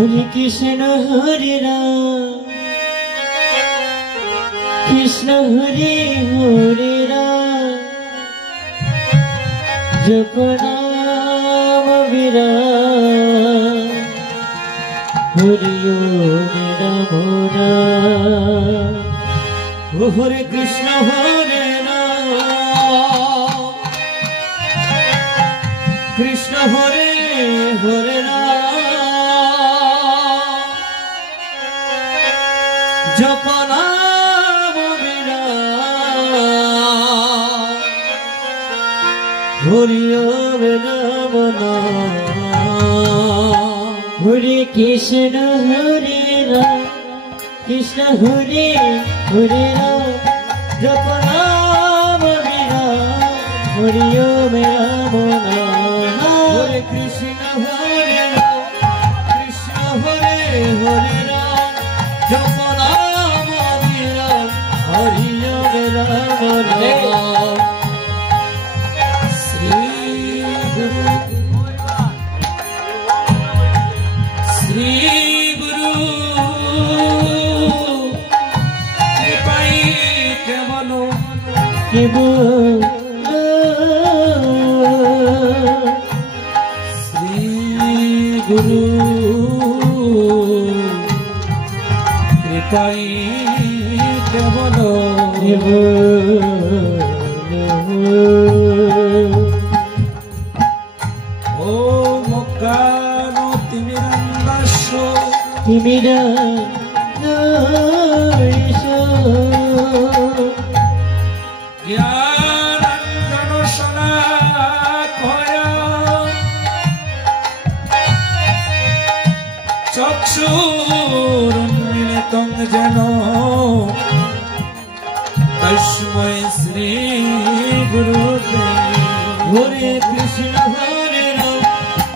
Hare Krishna Hare Ram Krishna Hare Hare Ram Japa Naam Viram Hari Om Namo Ram Hare Krishna Hare Ram Krishna Hare Hare Ram Japa Naam Viram Hari Om Namo Ram Hare Krishna Hare Ram Krishna Hare Hare Ram Japa Naam Viram Hari Om Namo Ram Hare Krishna Hare Ram Krishna Hare Hare Ram Japa Naam Viram Hari Om Namo Ram Sri Guru Kripai Kevalo Sri Guru Kripai Kevalo Oh Mokkano Timirandasho Timirandasho Gyanandano Shalakoya Chakshurunmilitam Jano Tasmai Sri Guru Hare Krishna Hare Ram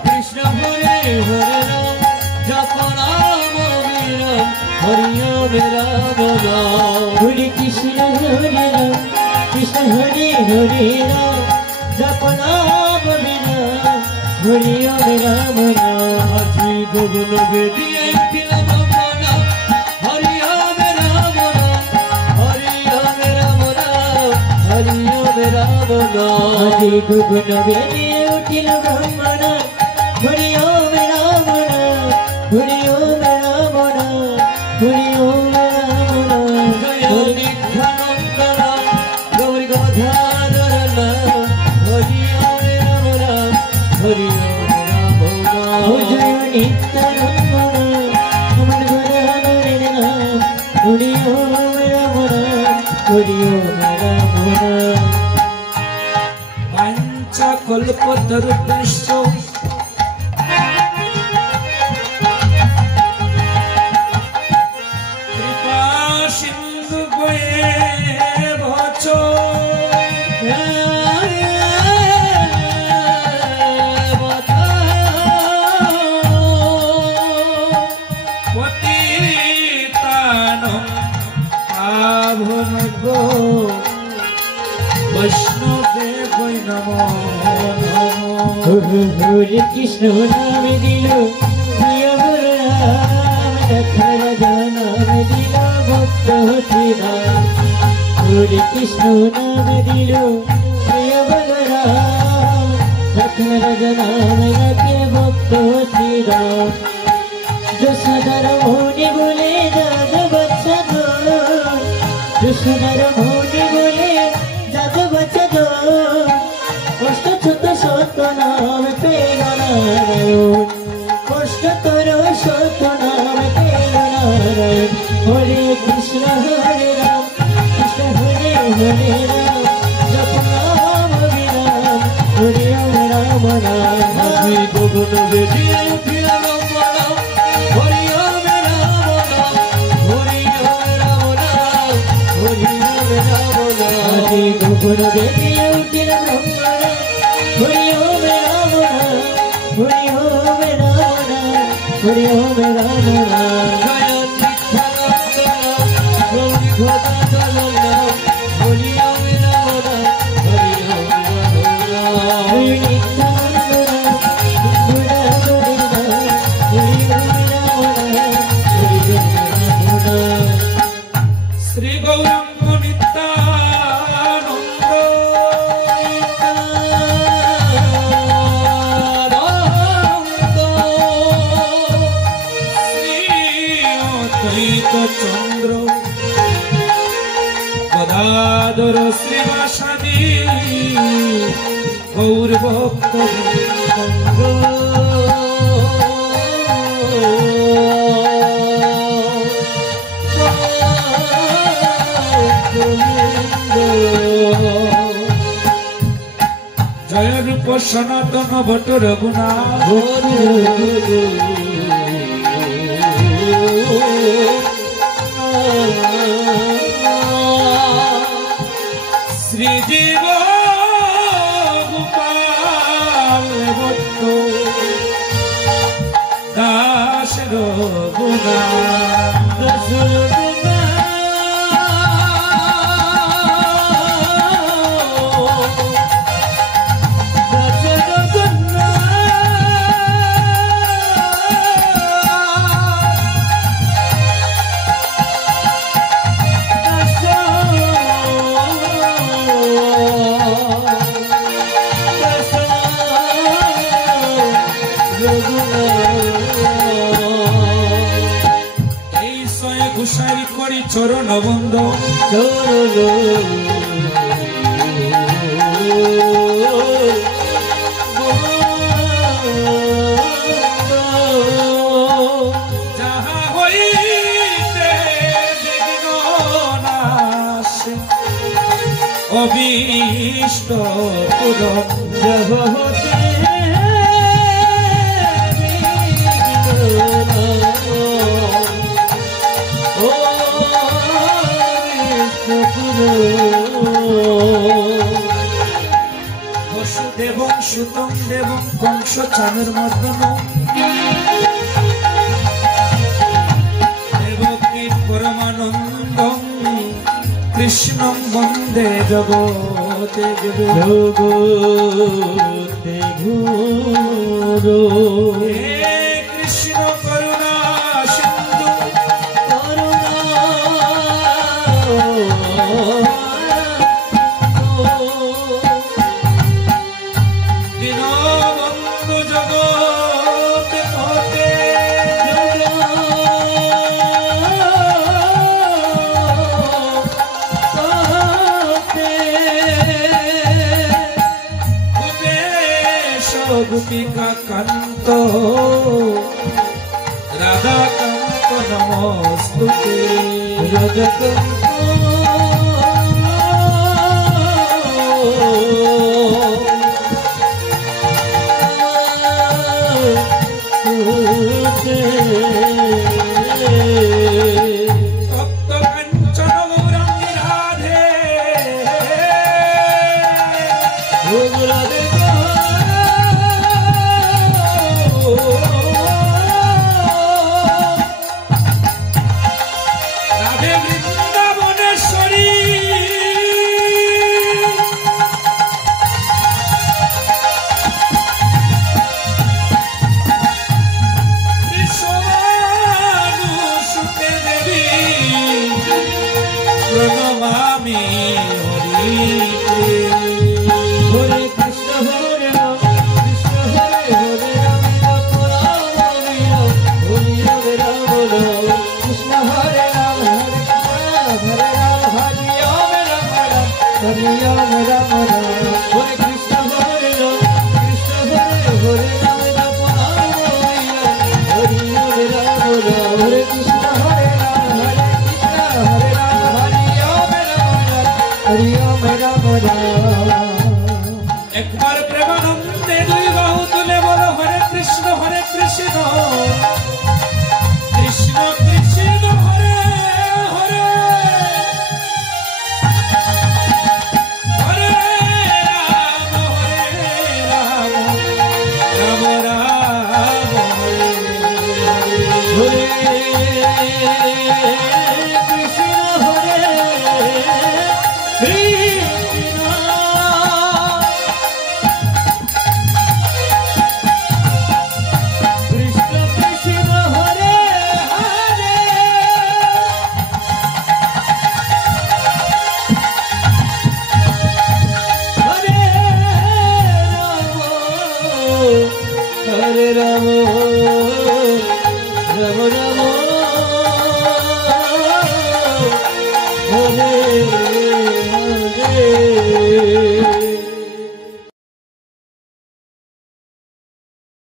Krishna Hare Hare Ram Japa Naam Viram Hari Om Namo Ram Hare Krishna Hare Ram Krishna Hare Hare Ram Japa Naam Viram Hari Om Namo Ram Aji Gogolo Vediye Kilam Mana Hari Om Namo Ram Hari Om Namo Ram Hari Om Namo Ram Aji Gogolo Vediye Kilam Mana Hari Om Namo Ram Hari Om Namo Ram Hari Om Namo Ram Jaya Nityananda Gauri Gadadhara Hari Om Namo Ram Hari Om Namo Ram Jaya Nityananda Aman Gadadhara Hari Om Namo Ram Hari Om Namo Ram Pancha Kalpatarubhasya Hare Krishna Naam Dilo Priya Ram Dakhara Naam Dilo Bhakta Ram Hare Krishna Naam Dilo Priya Ram Dakhara Naam Dilo Bhakta Ram Jasodhara Moni Bole Jada Bacha Do Jasodhara Moni Bole Jada Bacha Do Koshta Chota Sota Naam Pela Narayan Koshta Tara Sota Naam Pela Narayan Hare Krishna Hare Ram Krishna Hare Hare Ram Japa Naam Viram Hari Om Namo Ram Aji Gogolo Vediye Kilam Mana Hari Om Namo Ram Hari Om Namo Ram Hari Om Namo Ram Aji Gogolo Vediye Kilam Mana Hari Om Namo Ram Hari Om Namo Ram Hari Om Namo Ram Jaya Nityananda Gauri Gadadhara Hari Om Namo Ram Hari Om Namo Ram Hari Nityananda Gauri Gadadhara Hari Om Namo চন্দ্র গদাধর শ্রীবাসাদি গৌরভক্ত জয় রূপ সনাতন ভট্ট রঘুনাথ শ্রীজীব গোপাল ভট্ট দাস রঘুনাথ চরণ বন্ধ যাহা হইতে বিঘ্ন নাশে অভীষ্ট পূরণ জগতে বসুদেবং সুতং দেবং কংস চানুর মর্দন দেবকী পরমানন্দং কৃষ্ণং বন্দে জগতে জগতে গুরু হে কৃষ্ণ করুণা সিন্ধু দীনবন্ধু জগতে পতে গোপেশ গোপিকা কান্ত রাধা কান্ত নমস্তুতে রাধা তপ্ত কাঞ্চন গৌরাঙ্গী রাধে রাধে বৃন্দাবনেশ্বরী ঋষভানুসুতে দেবী প্রণমামি হরিতে হরে কৃষ্ণ হরে রাম কৃষ্ণ হরে হরে রাম রাম হরে রাম হরে রাম রাম কৃষ্ণ হরে রাম হরে রাম হরে ওম রাম রাম হরে ওম রাম রাম হরে কৃষ্ণ হরে রাম কৃষ্ণ হরে হরে রাম রাম হরে ওম রাম রাম হরে কৃষ্ণ হরে রাম হরে কৃষ্ণ হরে রাম হরে ওম রাম রাম হরে ওম রাম রাম একবার প্রেমানন্দে দুই বাহু তুলে বলো হরে কৃষ্ণ কৃষ্ণ কৃষ্ণ হরে হরে হরে রাম রাম রাম হরে হরে কৃষ্ণ হরে Hare Rama, Rama Rama, Hare Hare